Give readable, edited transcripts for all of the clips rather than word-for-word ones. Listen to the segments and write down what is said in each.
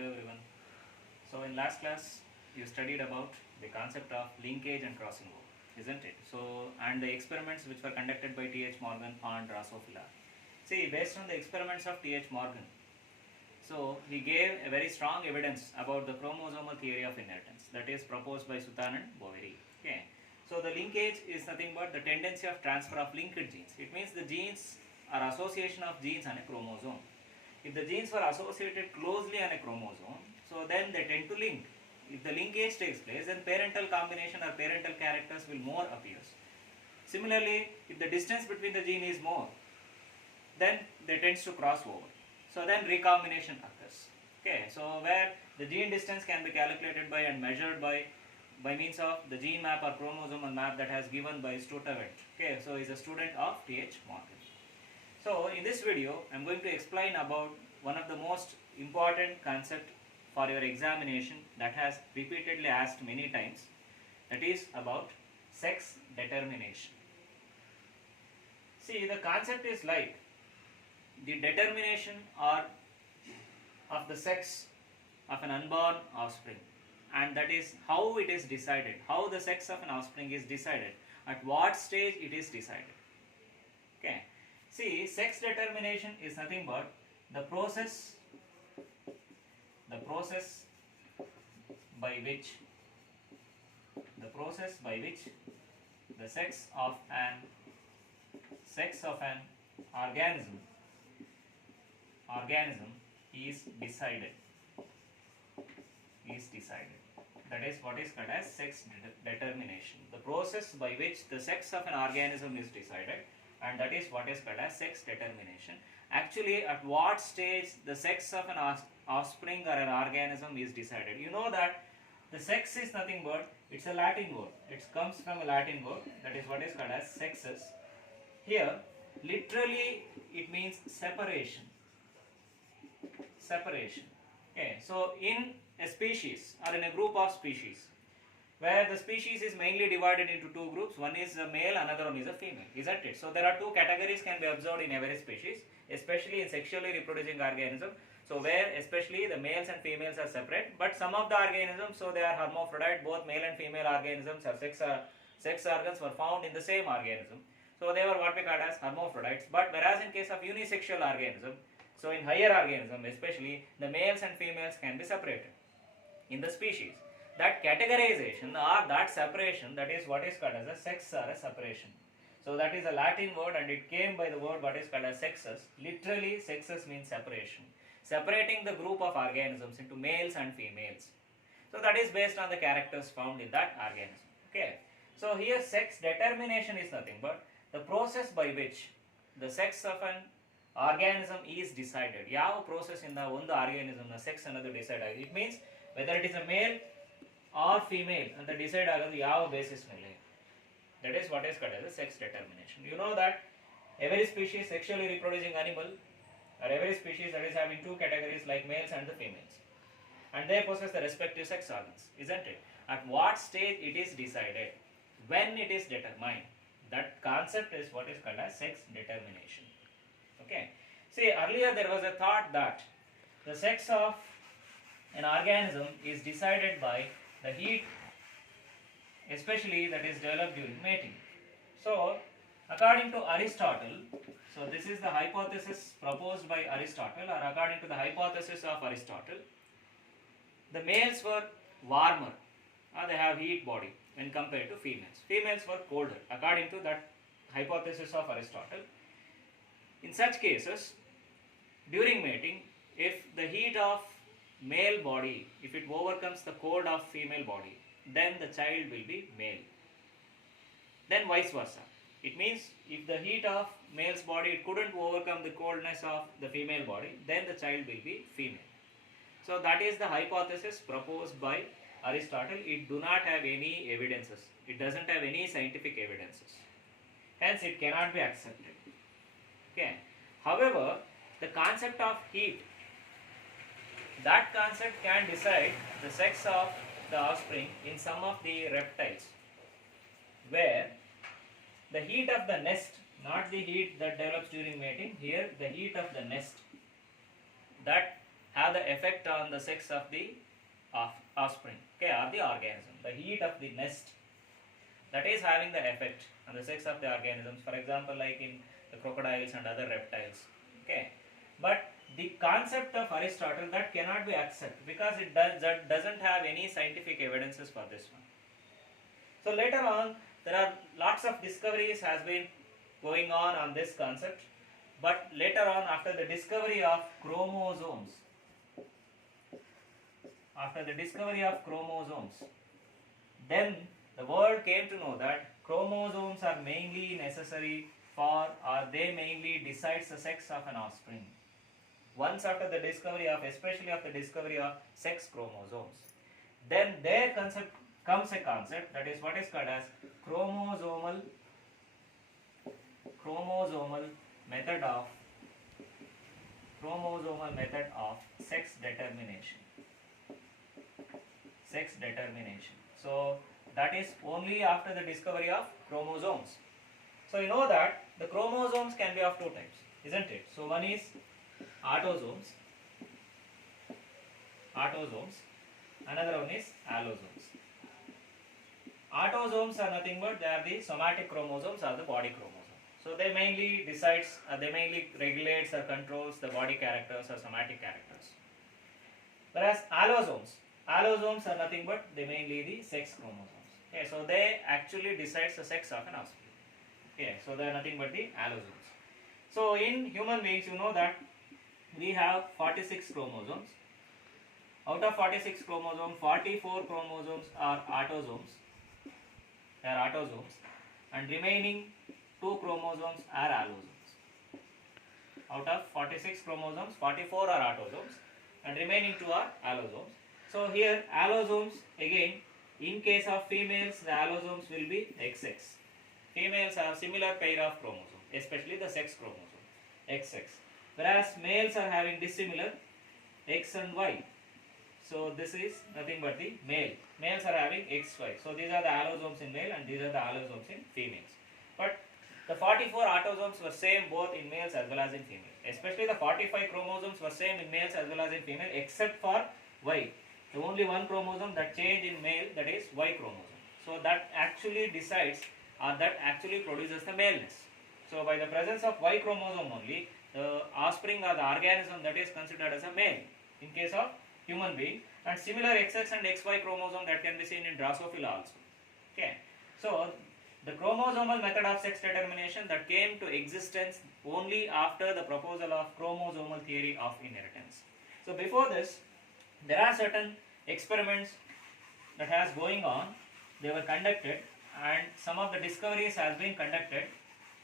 Hello everyone. So in last class you studied about the concept of linkage and crossing over, isn't it? So and the experiments which were conducted by T.H. Morgan on Drosophila. See, based on the experiments of T.H. Morgan, so he gave a very strong evidence about the chromosomal theory of inheritance that is proposed by Sutan and Boveri. Okay. So the linkage is nothing but the tendency of transfer of linked genes. It means the genes are association of genes on a chromosome. If the genes were associated closely on a chromosome, so then they tend to link. If the linkage takes place, then parental combination or parental characters will more appears. Similarly, if the distance between the gene is more, then they tends to cross over. So then recombination occurs. Okay, so where the gene distance can be calculated by and measured by means of the gene map or chromosomal map that has given by Stutevant. Okay, so he is a student of T.H. Morgan. So in this video, I am going to explain about one of the most important concept for your examination that has repeatedly asked many times, that is about sex determination. See, the concept is like the determination or of the sex of an unborn offspring, and that is how it is decided, how the sex of an offspring is decided, at what stage it is decided. Okay. See, sex determination is nothing but the process by which the sex of an organism is decided. That is what is called as sex determination. The process by which the sex of an organism is decided, and that is what is called as sex determination. Actually, at what stage the sex of an offspring or an organism is decided. You know that the sex is nothing but, it's a Latin word. It comes from a Latin word, that is what is called as sexes. Here, literally it means separation. Okay, so in a species or in a group of species, where the species is mainly divided into two groups, one is a male, another one is a female, isn't it? So there are two categories can be observed in every species, especially in sexually reproducing organisms. So where especially the males and females are separate, but some of the organisms, so they are hermaphrodite, both male and female organisms or sex organs were found in the same organism. So they were what we call as hermaphrodites. But whereas in case of unisexual organism, so in higher organism especially, the males and females can be separated in the species. That categorization or that separation, that is what is called as a sex or a separation. So that is a Latin word, and it came by the word what is called as sexes. Literally sexes means separation. Separating the group of organisms into males and females. So that is based on the characters found in that organism. Okay. So here sex determination is nothing but the process by which the sex of an organism is decided. ಯಾವ process ಇಂದ ಒಂದು organism ನ sex ಅನ್ನೋದು decide ಆಗಿದೆ. It means whether it is a male or female ಅಂತ decide ಆಗೋದು ಯಾವ basis ಮೇಲೆ. That is what is called as a sex determination. You know that every species sexually reproducing animal, or every species that is having two categories like males and the females, and they possess the respective sex organs, isn't it? At what stage it is decided, when it is determined, that concept is what is called as sex determination. Okay. See, earlier there was a thought that the sex of an organism is decided by the heat, especially that is developed during mating. So according to Aristotle, so this is the hypothesis proposed by Aristotle, or according to the hypothesis of Aristotle, the males were warmer, or they have heat body when compared to females. Females were colder according to that hypothesis of Aristotle. In such cases, during mating, if the heat of male body, if it overcomes the cold of female body, then the child will be male. Then vice versa. It means if the heat of male's body it couldn't overcome the coldness of the female body, then the child will be female. So that is the hypothesis proposed by Aristotle. It do not have any evidences. It doesn't have any scientific evidences. Hence it cannot be accepted. Okay. However, the concept of heat, that concept can decide the sex of the offspring in some of the reptiles, where the heat of the nest, not the heat that develops during mating, here the heat of the nest, that have the effect on the sex of the offspring, okay, or the organism. The heat of the nest, that is having the effect on the sex of the organisms, for example like in the crocodiles and other reptiles, okay. But the concept of Aristotle, that cannot be accepted because it doesn't have any scientific evidences for this one. So later on there are lots of discoveries has been going on this concept, but later on after the discovery of chromosomes, then the world came to know that chromosomes are mainly necessary for, or they mainly decides the sex of an offspring. Once after the discovery of, especially after the discovery of sex chromosomes, then there comes a concept that is what is called as chromosomal method of sex determination. So that is only after the discovery of chromosomes. So you know that the chromosomes can be of two types, isn't it? So one is autosomes, another one is allosomes. Autosomes are nothing but they are the somatic chromosomes or the body chromosomes. So they mainly regulates or controls the body characters or somatic characters. Whereas allosomes are nothing but they mainly the sex chromosomes. Okay, so they actually decides the sex of an offspring. Okay, so they are nothing but the allosomes. So in human beings, you know that we have 46 chromosomes. Out of 46 chromosomes, 44 chromosomes are autosomes. They are autosomes, and remaining 2 chromosomes are allosomes. Out of 46 chromosomes, 44 are autosomes, and remaining 2 are allosomes. So here allosomes, again in case of females, the allosomes will be XX. Females have similar pair of chromosomes, especially the sex chromosome XX. Whereas males are having dissimilar X and Y. So this is nothing but the male. Males are having XY. So these are the allosomes in male and these are the allosomes in females. But the 44 autosomes were same both in males as well as in females. Especially the 45 chromosomes were same in males as well as in female, except for Y. The only one chromosome that changed in male, that is Y chromosome. So that actually decides, or that actually produces the maleness. So by the presence of Y chromosome only, the offspring or the organism that is considered as a male in case of human being, and similar XX and XY chromosome that can be seen in Drosophila also. Okay. So the chromosomal method of sex determination that came to existence only after the proposal of chromosomal theory of inheritance. So before this, there are certain experiments that has going on. They were conducted, and some of the discoveries has been conducted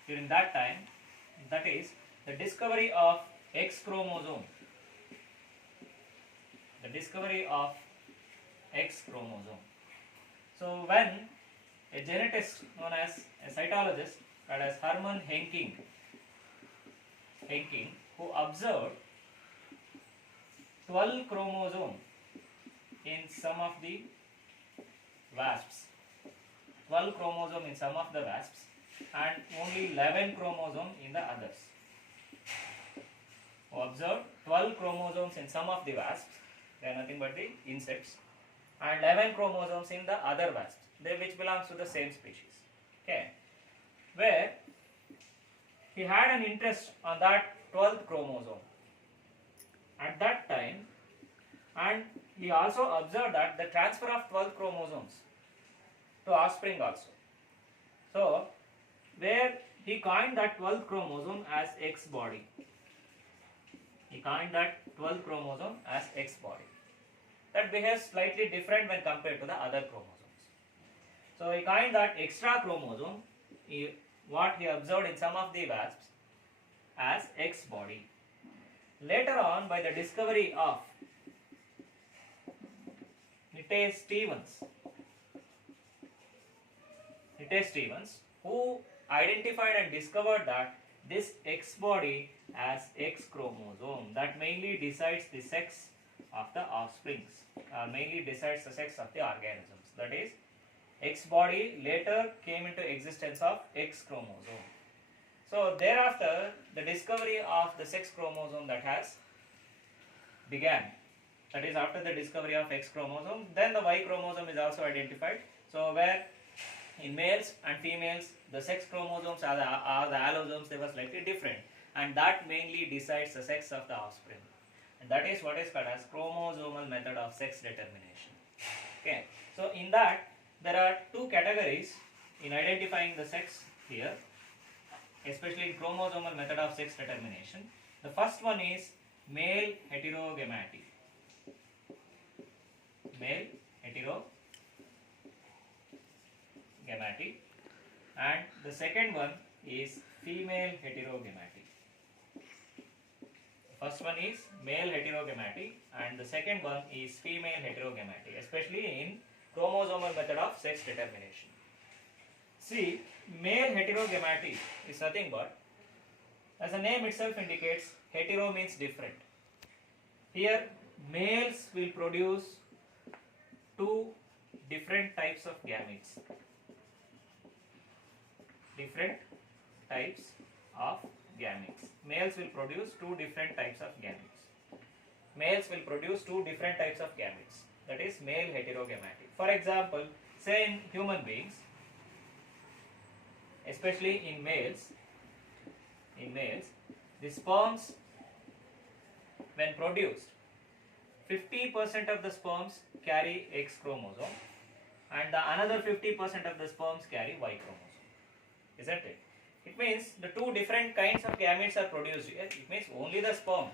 during that time. That is the discovery of X chromosome. The discovery of X chromosome. So when a genetist known as a cytologist called as Hermann Henking, who observed 12 chromosomes in some of the wasps, 12 chromosomes in some of the wasps, and only 11 chromosomes in the others. Who observed 12 chromosomes in some of the wasps, they are nothing but the insects, and 11 chromosomes in the other wasps, which belongs to the same species. Okay, where he had an interest on that 12th chromosome at that time, and he also observed that the transfer of 12 chromosomes to offspring also. So where he coined that 12th chromosome as X body. He coined that 12th chromosome as X body. That behaves slightly different when compared to the other chromosomes. So he coined that extra chromosome, what he observed in some of the wasps, as X body. Later on, by the discovery of Nite Stevens, who identified and discovered that this X body as X chromosome that mainly decides the sex of the offsprings, mainly decides the sex of the organisms. That is, X body later came into existence of X chromosome. So thereafter, the discovery of the sex chromosome that has began, that is after the discovery of X chromosome, then the Y chromosome is also identified. So where in males and females the sex chromosomes are the allosomes, they were slightly different, and that mainly decides the sex of the offspring, and that is what is called as chromosomal method of sex determination. Okay, so in that there are two categories in identifying the sex here, especially in chromosomal method of sex determination. The first one is male heterogamety. Male heterogamety, and the second one is female heterogamety. First one is male heterogamety and the second one is female heterogamety, especially in chromosomal method of sex determination. See, male heterogamety is nothing but, as the name itself indicates, hetero means different. Here males will produce two different types of gametes. Different types of gametes. Males will produce two different types of gametes. Males will produce two different types of gametes. That is male heterogamety. For example, say in human beings, especially in males, the sperms when produced, 50% of the sperms carry X chromosome and the another 50% of the sperms carry Y chromosome. Isn't it? It means the two different kinds of gametes are produced here. It means only the sperm,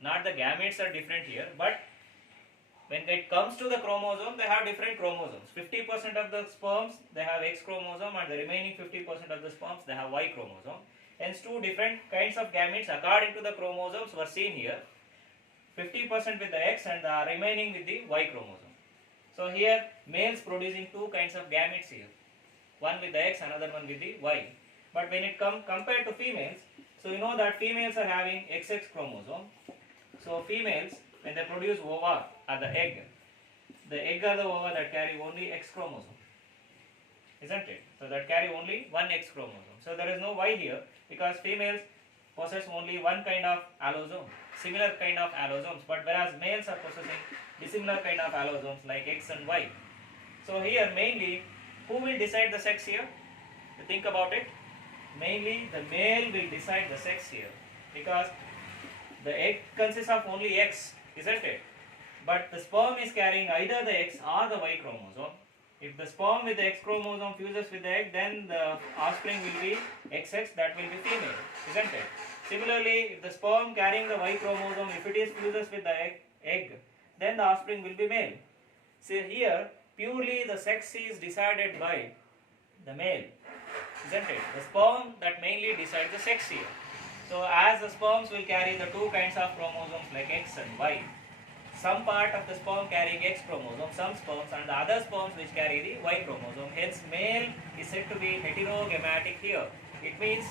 not the gametes are different here, but when it comes to the chromosome, they have different chromosomes. 50% of the sperms, they have X chromosome and the remaining 50% of the sperms, they have Y chromosome. Hence, two different kinds of gametes according to the chromosomes were seen here. 50% with the X and the remaining with the Y chromosome. So here, males producing two kinds of gametes here. One with the X, another one with the Y. But when it compared to females, so you know that females are having XX chromosome. So females, when they produce ova or the egg or the ova that carry only X chromosome, isn't it? So that carry only one X chromosome. So there is no Y here because females possess only one kind of allosome, similar kind of allosomes, but whereas males are possessing dissimilar kind of allosomes like X and Y. So here mainly, who will decide the sex here? To think about it, mainly the male will decide the sex here because the egg consists of only X, isn't it? But the sperm is carrying either the X or the Y chromosome. If the sperm with the X chromosome fuses with the egg, then the offspring will be XX, that will be female, isn't it? Similarly, if the sperm carrying the Y chromosome, if it is fuses with the egg, then the offspring will be male. See here, purely the sex is decided by the male, isn't it? The sperm that mainly decides the sex here. So as the sperms will carry the two kinds of chromosomes like X and Y, some part of the sperm carrying X chromosome, some sperms, and the other sperms which carry the Y chromosome. Hence male is said to be heterogametic here. It means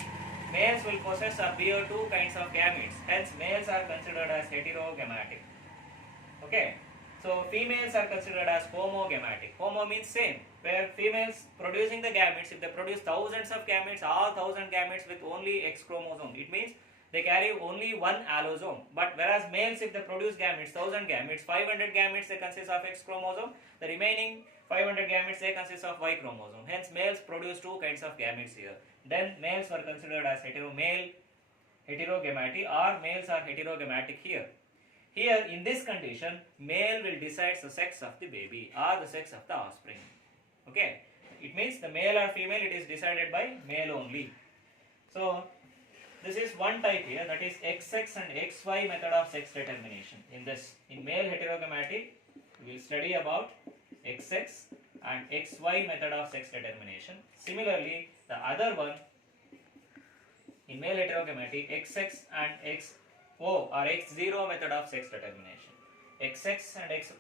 males will possess or bear two kinds of gametes. Hence males are considered as heterogametic. Okay. So females are considered as homogametic. Homo means same, where females producing the gametes, if they produce thousands of gametes, all 1000 gametes with only X chromosome, it means they carry only one allosome. But whereas males, if they produce gametes, 1000 gametes, 500 gametes they consist of X chromosome, the remaining 500 gametes they consist of Y chromosome. Hence males produce two kinds of gametes here. Then males were considered as heterogametic or males are heterogametic here. Here in this condition, male will decide the sex of the baby or the sex of the offspring. Okay, it means the male or female, it is decided by male only. So this is one type here, that is XX and XY method of sex determination. In male heterogametic, we will study about XX and XY method of sex determination. Similarly, the other one in male heterogametic, XX and XO or X0 method of sex determination. XX and X.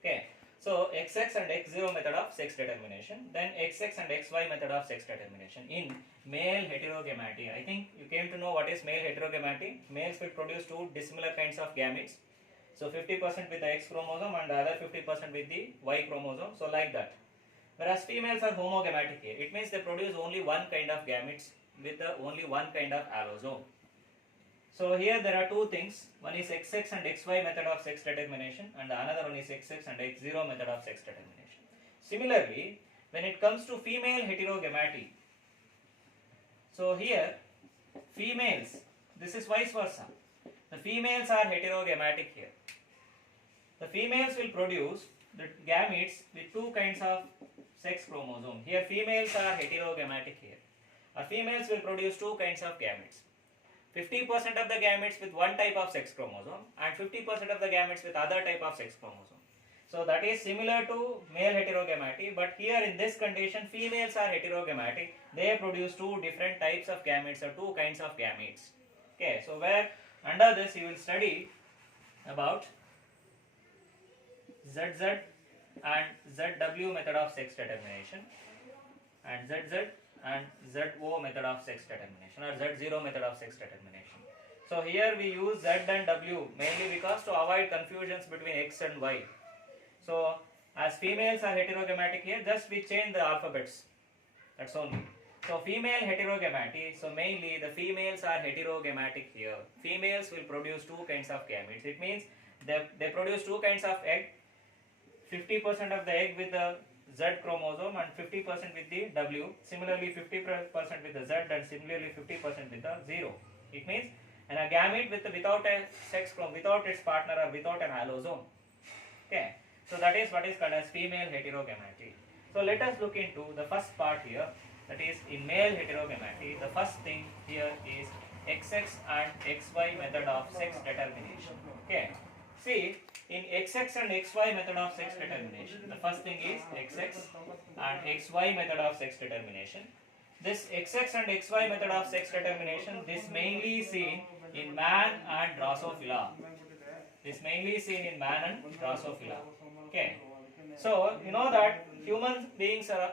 Okay, so XX and X0 method of sex determination. Then XX and XY method of sex determination in male heterogamety. I think you came to know what is male heterogamety. Males will produce two dissimilar kinds of gametes. So 50% with the X chromosome and the other 50% with the Y chromosome. So like that. Whereas females are homogametic here. It means they produce only one kind of gametes with only one kind of allosome. So here there are two things. One is XX and XY method of sex determination, and the another one is XX and X0 method of sex determination. Similarly, when it comes to female heterogamety, so here females, this is vice versa. The females are heterogametic here. The females will produce the gametes with two kinds of sex chromosome. Here females are heterogametic here. Females will produce two kinds of gametes. 50% of the gametes with one type of sex chromosome and 50% of the gametes with other type of sex chromosome. So that is similar to male heterogamety, but here in this condition females are heterogametic. They produce two different types of gametes or two kinds of gametes. Okay, so where under this you will study about ZZ and ZW method of sex determination, and ZZ and ZO method of sex determination, or Z0 method of sex determination. So here we use Z and W mainly because to avoid confusions between X and Y. So as females are heterogametic here, just we change the alphabets, that's only. So female heterogamety, so mainly the females are heterogametic here. Females will produce two kinds of gametes. It means they produce two kinds of egg, 50% of the egg with the Z chromosome and 50% with the W. Similarly 50% with the Z and similarly 50% with the 0. It means and a gamete without a sex chromosome, without its partner or without an allosome. Okay. So that is what is called as female heterogamety. So let us look into the first part here, that is in male heterogamety. The first thing here is XX and XY method of sex determination. Okay. See, in XX and XY method of sex determination, the first thing is XX and XY method of sex determination. This XX and XY method of sex determination, this mainly seen in man and Drosophila. This mainly seen in man and Drosophila. Okay. So you know that human beings are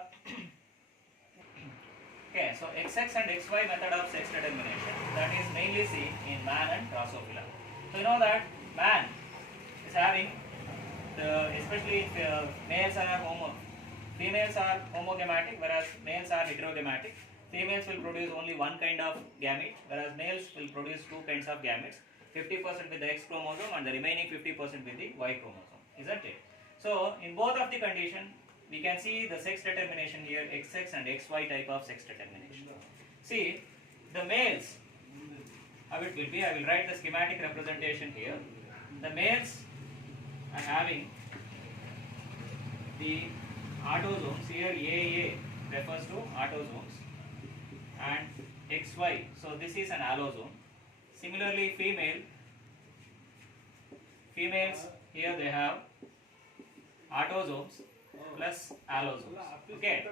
okay. So XX and XY method of sex determination, that is mainly seen in man and Drosophila. So you know that man is having especially if males are females are homogametic, whereas males are heterogametic. Females will produce only one kind of gamete, whereas males will produce two kinds of gametes, 50% with the X chromosome and the remaining 50% with the Y chromosome, isn't it? So in both of the condition, we can see the sex determination here, XX and XY type of sex determination. See, the males, how it will be, I will write the schematic representation here. The males are having the autosomes, here AA refers to autosomes, and XY, so this is an allosome. Similarly females here they have autosomes plus allosomes. Okay.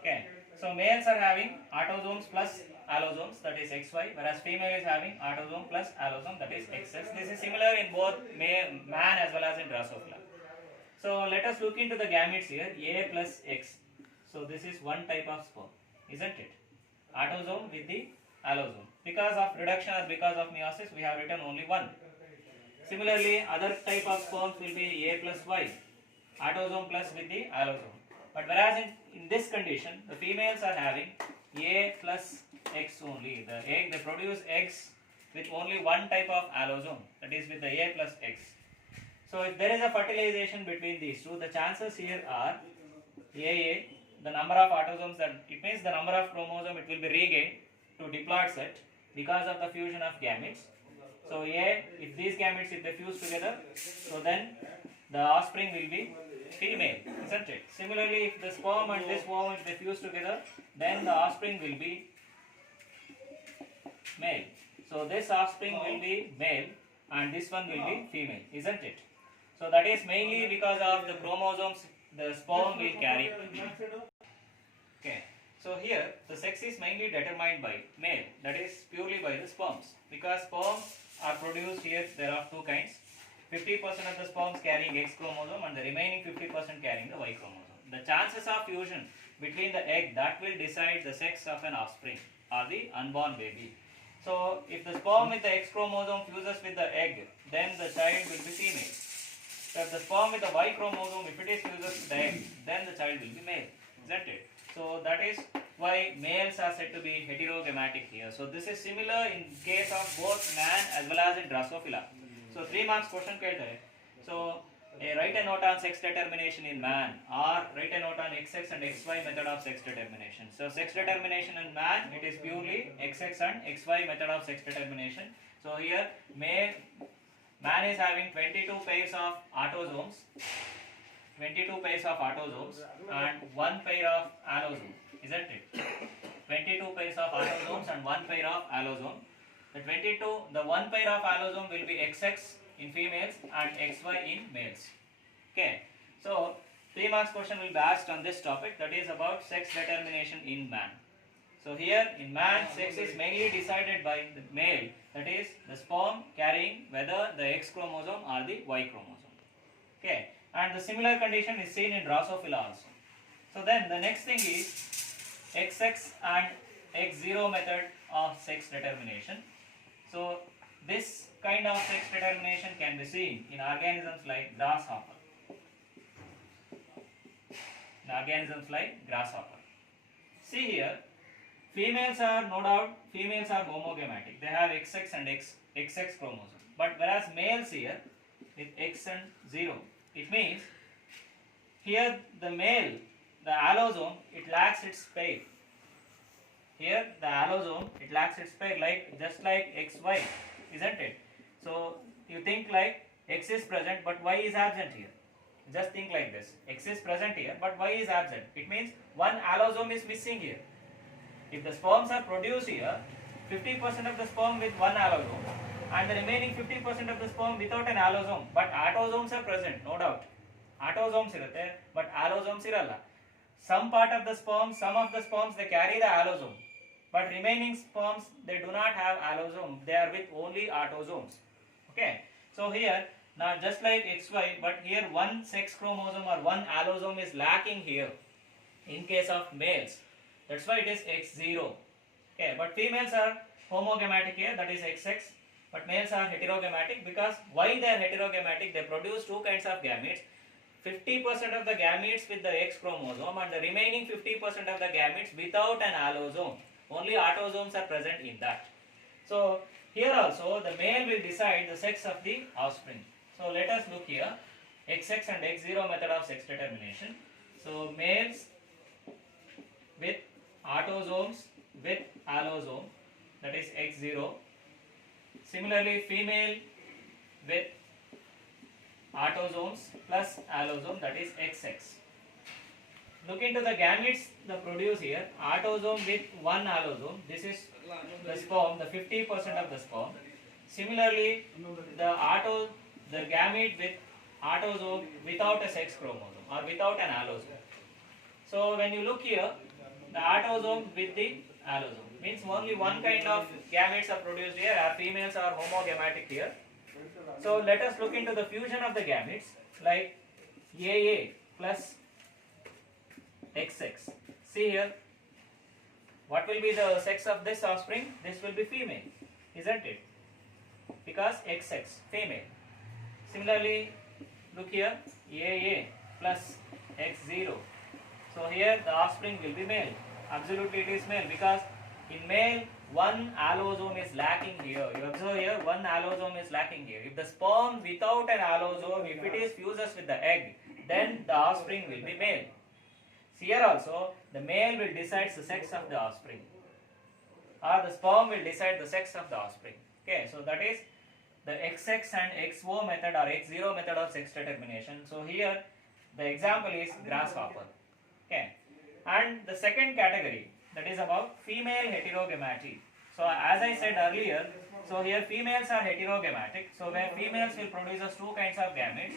Okay. So males are having autosomes plus allosomes, that is XY, whereas female is having autosome plus allosome, that is XX. This is similar in both man as well as in Drosophila. So let us look into the gametes here, A plus X. So this is one type of sperm, isn't it? Autosome with the allosome. Because of reduction or because of meiosis, we have written only one. Similarly, other type of sperms will be A plus Y, autosome plus with the allosome. But whereas in this condition, the females are having A plus X only. The egg, they produce eggs with only one type of allosome, that is with the A plus X. So if there is a fertilization between these two, the chances here are AA, the number of autosomes, that it means the number of chromosome it will be regained to diploid set because of the fusion of gametes. So A, if these gametes if they fuse together, so then the offspring will be female, isn't it? Similarly, if the sperm and this worm if they fuse together, then the offspring will be male. So this offspring will be male and this one will be female, isn't it? So that is mainly because of the chromosomes the sperm will carry. Okay. So here the sex is mainly determined by male, that is purely by the sperms, because sperms are produced here, there are two kinds. 50% of the sperms carrying X chromosome and the remaining 50% carrying the Y chromosome. The chances of fusion between the egg, that will decide the sex of an offspring or the unborn baby. So if the sperm with the X chromosome fuses with the egg, then the child will be female. So if the sperm with the Y chromosome, if it is fuses with the egg, then the child will be male, isn't it? So that is why males are said to be heterogametic here. So this is similar in case of both man as well as in Drosophila. So 3 marks question केलते हैं. So write a note on sex determination in man, or write a note on XX and XY method of sex determination. So sex determination in man, it is purely XX and XY method of sex determination. So here man is having 22 pairs of autosomes, 22 pairs of autosomes and 1 pair of allosome, isn't it? 22 pairs of autosomes and 1 pair of allosome. The 1 pair of allosome will be XX in females and XY in males. Okay, so 3 marks question will be asked on this topic, that is about sex determination in man. So here in man, sex is mainly decided by the male, that is the sperm carrying whether the X chromosome or the Y chromosome. Okay, and the similar condition is seen in Drosophila also. So then the next thing is XX and X0 method of sex determination. So this kind of sex determination can be seen in organisms like grasshopper. See here, females are no doubt, females are homogametic. They have XX and XX chromosome. But whereas males here with X and 0, it means here the male, the allosome, it lacks its pair. Here the allosome, it lacks its pair, like just like XY, isn't it? So you think like X is present but Y is absent here. Just think like this. X is present here but Y is absent. It means one allosome is missing here. If the sperms are produced here, 50% of the sperm with one allosome and the remaining 50% of the sperm without an allosome. But autosomes are present, no doubt. Autosomes irutte, but allosomes iralla. Some part of the sperm, some of the sperms, they carry the allosome. But remaining sperms, they do not have allosome. They are with only autosomes. Okay. So here, now just like XY, but here one sex chromosome or one allosome is lacking here in case of males. That's why it is X0. Okay, but females are homogametic here, that is XX. But males are heterogametic, because why they are heterogametic? They produce two kinds of gametes. 50% of the gametes with the X chromosome and the remaining 50% of the gametes without an allosome. Only autosomes are present in that. So here also the male will decide the sex of the offspring. So let us look here, XX and X0 method of sex determination. So males with autosomes with allosome, that is X0. Similarly female with autosomes plus allosome, that is XX. Look into the gametes they produce here. Autosome with one allosome, this is the sperm, the 50% of the sperm. Similarly, the gamete with autosome without a sex chromosome or without an allosome. So when you look here, the autosome with the allosome means only one kind of gametes are produced here. Our females are homogametic here. So let us look into the fusion of the gametes, like AA plus XX. See here, what will be the sex of this offspring? This will be female, isn't it? Because XX, female. Similarly, look here, AA plus X0. So here the offspring will be male. Absolutely it is male, because in male one allosome is lacking here. You observe here, one allosome is lacking here. If the sperm without an allosome, if it is fuses with the egg, then the offspring will be male. Here also, the male will decide the sex of the offspring, or the sperm will decide the sex of the offspring. Okay, so that is the XX and XO method or X0 method of sex determination. So here the example is grasshopper. Okay, and the second category, that is about female heterogamety. So as I said earlier, so here females are heterogametic. So where females will produce us two kinds of gametes.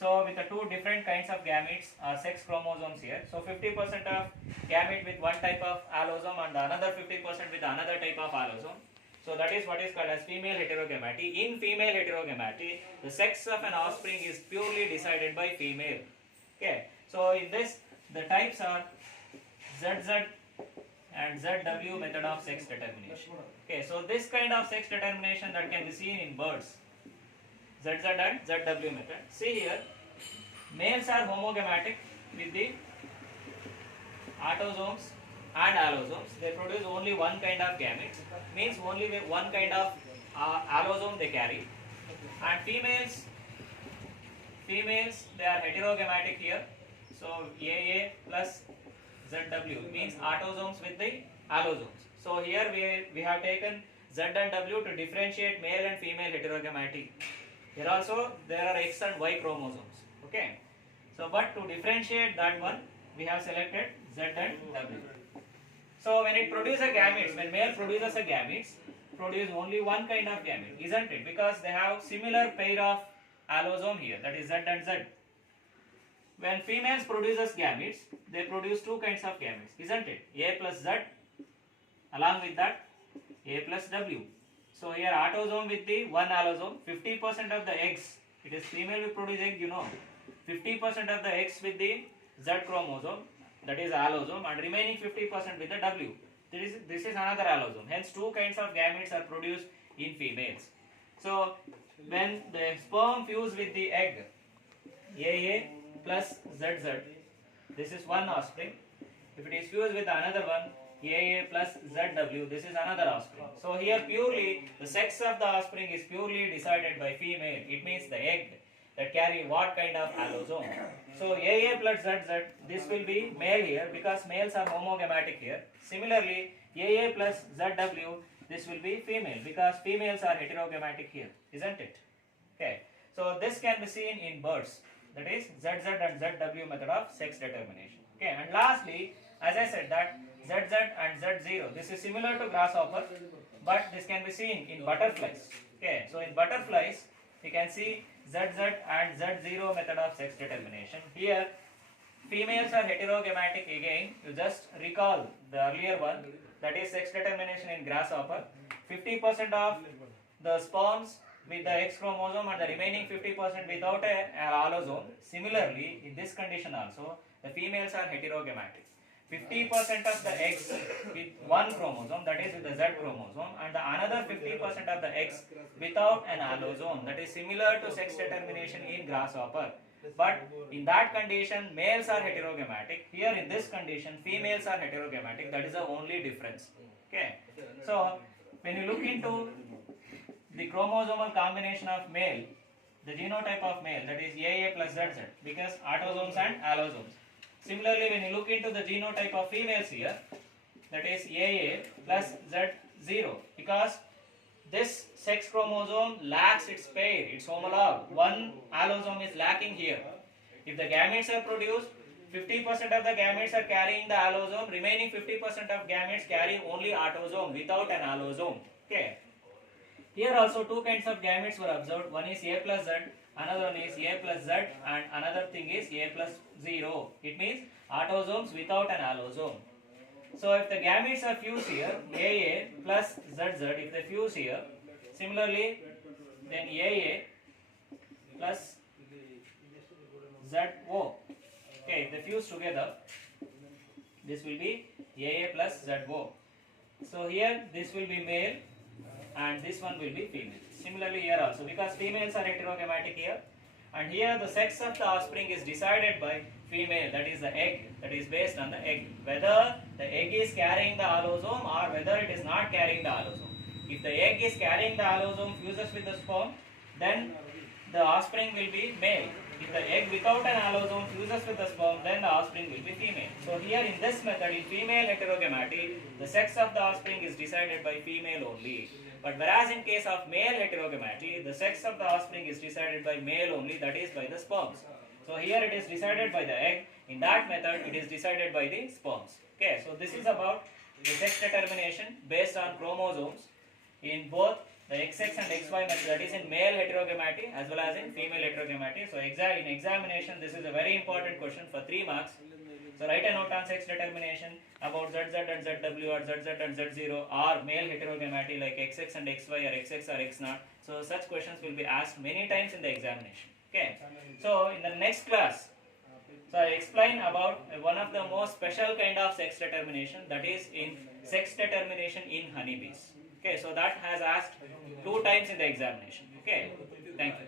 So with the two different kinds of gametes or sex chromosomes here. So 50% of gamete with one type of allosome and another 50% with another type of allosome. So that is what is called as female heterogamety. In female heterogamety, the sex of an offspring is purely decided by female. Okay. So in this, the types are ZZ and ZW method of sex determination. Okay. So this kind of sex determination that can be seen in birds. ZZ and ZW method. See here, males are homogametic with the autosomes and allosomes, they produce only one kind of gametes, means only one kind of allosome they carry. And females they are heterogametic here. So AA plus ZW means autosomes with the allosomes. So here we have taken Z and W to differentiate male and female heterogameity. Here also there are X and Y chromosomes. Okay. So but to differentiate that one, we have selected Z and W. So when it produces gametes, when male produces a gametes, produce only one kind of gamete, isn't it? Because they have similar pair of allosome here, that is Z and Z. When females produces gametes, they produce two kinds of gametes, isn't it? A plus Z, along with that A plus W. So here autosome with the one allosome, 50% of the eggs, it is female will produce egg, 50% of the eggs with the Z chromosome, that is allosome, and remaining 50% with the W. This is another allosome. Hence two kinds of gametes are produced in females. So when the sperm fuse with the egg, AA plus ZZ, this is one offspring. If it is fused with another one, AA plus ZW, this is another offspring. So here purely the sex of the offspring is purely decided by female. It means the egg that carry what kind of allosome. So AA plus ZZ, this will be male here because males are homogametic here. Similarly, AA plus ZW, this will be female because females are heterogametic here, isn't it? Okay. So this can be seen in birds, that is ZZ and ZW method of sex determination. Okay. And lastly, as I said that ZZ and Z0, this is similar to grasshopper, but this can be seen in butterflies. Okay. So in butterflies, you can see ZZ and Z0 method of sex determination. Here, females are heterogametic again. You just recall the earlier one, that is sex determination in grasshopper. 50% of the sperms with the X chromosome and the remaining 50% without a allosome. Similarly, in this condition also, the females are heterogametic. 50% of the eggs with one chromosome, that is with the Z chromosome, and the another 50% of the eggs without an allosome, that is similar to sex determination in grasshopper. But in that condition, males are heterogametic. Here in this condition, females are heterogametic. That is the only difference. Okay. So when you look into the chromosomal combination of male, the genotype of male, that is AA plus ZZ, because autosomes and allosomes. Similarly, when you look into the genotype of females here, that is AA plus Z0, because this sex chromosome lacks its pair, its homologue. One allosome is lacking here. If the gametes are produced, 50% of the gametes are carrying the allosome, remaining 50% of gametes carry only autosome without an allosome. Okay. Here also two kinds of gametes were observed. One is A plus Z, another one is A plus Z, and another thing is A plus 0. It means autosomes without an allosome. So if the gametes are fused here, AA plus ZZ, if they fuse here, similarly then AA plus ZO. Okay, if they fuse together, this will be AA plus ZO. So here this will be male and this one will be female. Similarly here also, because females are heterogametic here, and here the sex of the offspring is decided by female, that is the egg, that is based on the egg, whether the egg is carrying the allosome or whether it is not carrying the allosome. If the egg is carrying the allosome, fuses with the sperm, then the offspring will be male. If the egg without an allosome fuses with the sperm, then the offspring will be female. So here in this method, in female heterogameity, the sex of the offspring is decided by female only. But whereas in case of male heterogameity, the sex of the offspring is decided by male only, that is by the sperms. So here it is decided by the egg. In that method, it is decided by the sperms. Okay, so this is about the sex determination based on chromosomes in both the XX and XY method, that is in male heterogameity as well as in female heterogameity. So in examination, this is a very important question for 3 marks. So write a note on sex determination about ZZ and ZW or ZZ and Z0 or male heterogameity like XX and XY or XX or X0. So such questions will be asked many times in the examination. Okay. So in the next class, so I explain about one of the most special kind of sex determination, that is in sex determination in honeybees. Okay, so that has asked 2 times in the examination. Okay, thank you.